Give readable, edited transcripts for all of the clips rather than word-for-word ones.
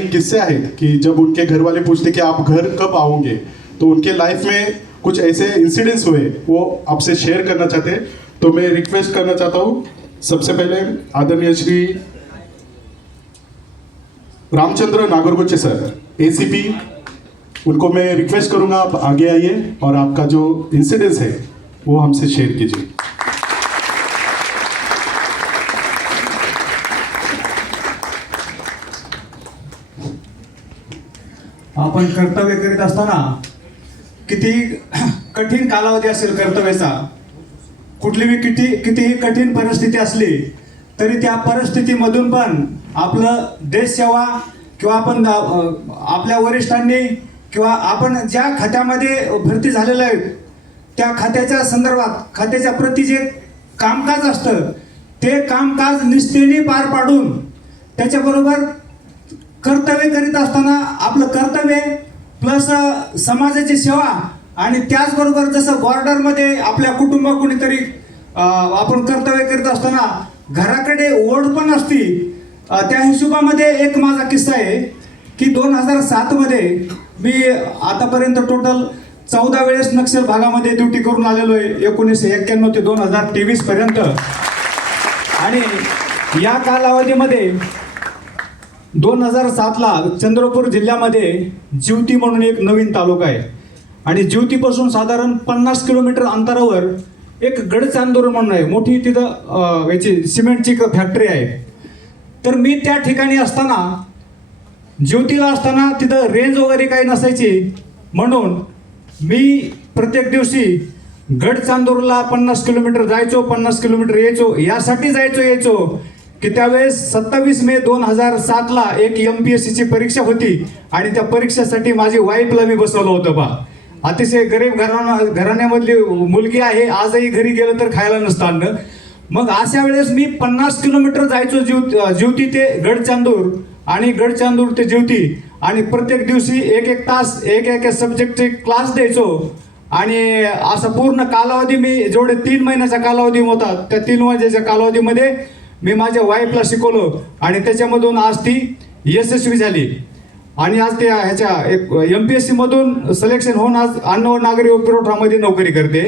Inspiring किस्से आहेत कि जब उनके घर वाले पूछते कि आप घर कब आओगे, तो उनके लाइफ में कुछ ऐसे इंसिडेंट्स हुए वो आपसे शेयर करना चाहते हैं। तो मैं रिक्वेस्ट करना चाहता हूँ सबसे पहले आदरणीय श्री रामचंद्र नागरगोचे सर, एसीपी, उनको मैं रिक्वेस्ट करूंगा आप आगे आइए और आपका जो इंसिडेंस है वो हमसे शेयर कीजिए। आपण कर्तव्य करीत असताना किती कठीण कालावधी असेल कर्तव्याचा, कितीही कठीण परिस्थिती असली तरी त्या परिस्थितीमधून पण आपलं देश सेवा किंवा आपण आपल्या वरिष्ठांनी किंवा आपण ज्या खात्यामध्ये भरती झालेलं आहे त्या खात्याच्या संदर्भात खात्याच्या प्रती जे कामकाज असतं ते कामकाज निष्ठेने पार पाडून त्याच्याबरोबर कर्तव्य करीत असताना आपलं कर्तव्य प्लस समाजाची सेवा आणि त्याचबरोबर जसं बॉर्डरमध्ये आपल्या कुटुंब कोणीतरी आपण कर्तव्य करीत असताना घराकडे ओढ पण असती। त्या हिशोबामध्ये एक माझा किस्सा आहे की 2007 मध्ये मी आतापर्यंत टोटल 14 वेळेस नक्षल भागामध्ये ड्युटी करून आलेलो आहे 1991 ते 2023 पर्यंत। आणि या कालावधीमध्ये 2007 ला चंद्रपूर जिल्ह्यामध्ये जिवती म्हणून एक नवीन तालुका आहे आणि जिवतीपासून साधारण 50 किलोमीटर अंतरावर एक गडचांदूर म्हणून आहे, मोठी तिथं याची सिमेंटची फॅक्टरी आहे। तर मी त्या ठिकाणी असताना जिवतीला असताना तिथं रेंज वगैरे काही नसायची म्हणून मी प्रत्येक दिवशी गडचांदूरला 50 किलोमीटर जायचो, 50 किलोमीटर यायचो। यासाठी यायचो की त्यावेळेस 27 मे 2007 ला एक MPSC ची परीक्षा होती आणि त्या परीक्षेसाठी माझी वाईफला मी बसवलं होतं बा। अतिशय गरीब घराण्यामधली मुलगी आहे, आजही घरी गेलं तर खायला नसतं अन्न। मग अशा वेळेस मी 50 किलोमीटर जायचो जिवती ते गडचांदूर आणि गडचांदूर ते जिवती आणि प्रत्येक दिवशी एक तास एक सब्जेक्टचे क्लास द्यायचो आणि असा पूर्ण कालावधी मी जेवढे 3 महिन्याचा कालावधी होता त्या 3 महिन्याच्या कालावधीमध्ये मी माझ्या वाईफला शिकवलं आणि त्याच्यामधून आज ती यशस्वी झाली आणि आज ते ह्याच्या एक MPSC मधून सिलेक्शन होऊन आज अन्न व नागरी पुरवठामध्ये नोकरी करते।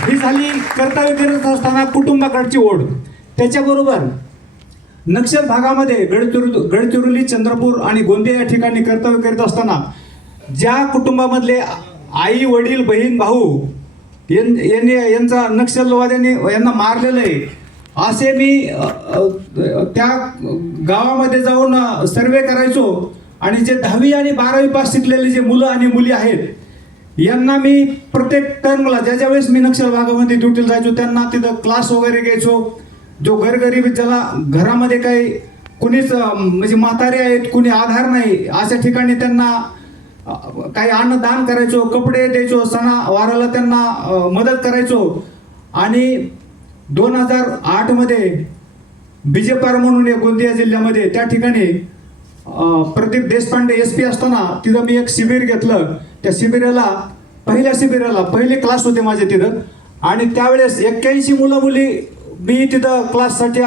ही झाली कर्तव्य करत असताना कुटुंबाकडची ओढ। त्याच्याबरोबर नक्षल भागामध्ये गडचिरोली, चंद्रपूर आणि गोंदिया या ठिकाणी कर्तव्य करीत असताना ज्या कुटुंबामधले आई वडील बहीण भाऊ यांचा नक्षलवाद्यांनी यांना मारलेलं आहे असे मी त्या गावामध्ये जाऊन सर्वे करायचो आणि जे 10वी आणि 12वी पास शिकलेले जे मुलं आणि मुली आहेत यांना मी प्रत्येक टर्मला ज्या वेळेस मी नक्षल भागामध्ये ड्युटीला जायचो त्यांना तिथं क्लास वगैरे घ्यायचो। जो गरगरीब ज्याला घरामध्ये काही कुणीच म्हणजे म्हातारे आहेत, कुणी आधार नाही अशा ठिकाणी त्यांना काही अन्नदान करायचो, कपडे द्यायचो, सणावाराला त्यांना मदत करायचो। आणि 2008 मध्ये बिजेपार म्हणून एक गोंदिया जिल्ह्यामध्ये त्या ठिकाणी प्रदीप देशपांडे SP असताना तिथं मी एक शिबिर घेतलं। त्या शिबिराला पहिले क्लास होते माझे तिथं आणि त्यावेळेस 81 मुलं मुली मी तिथं क्लाससाठी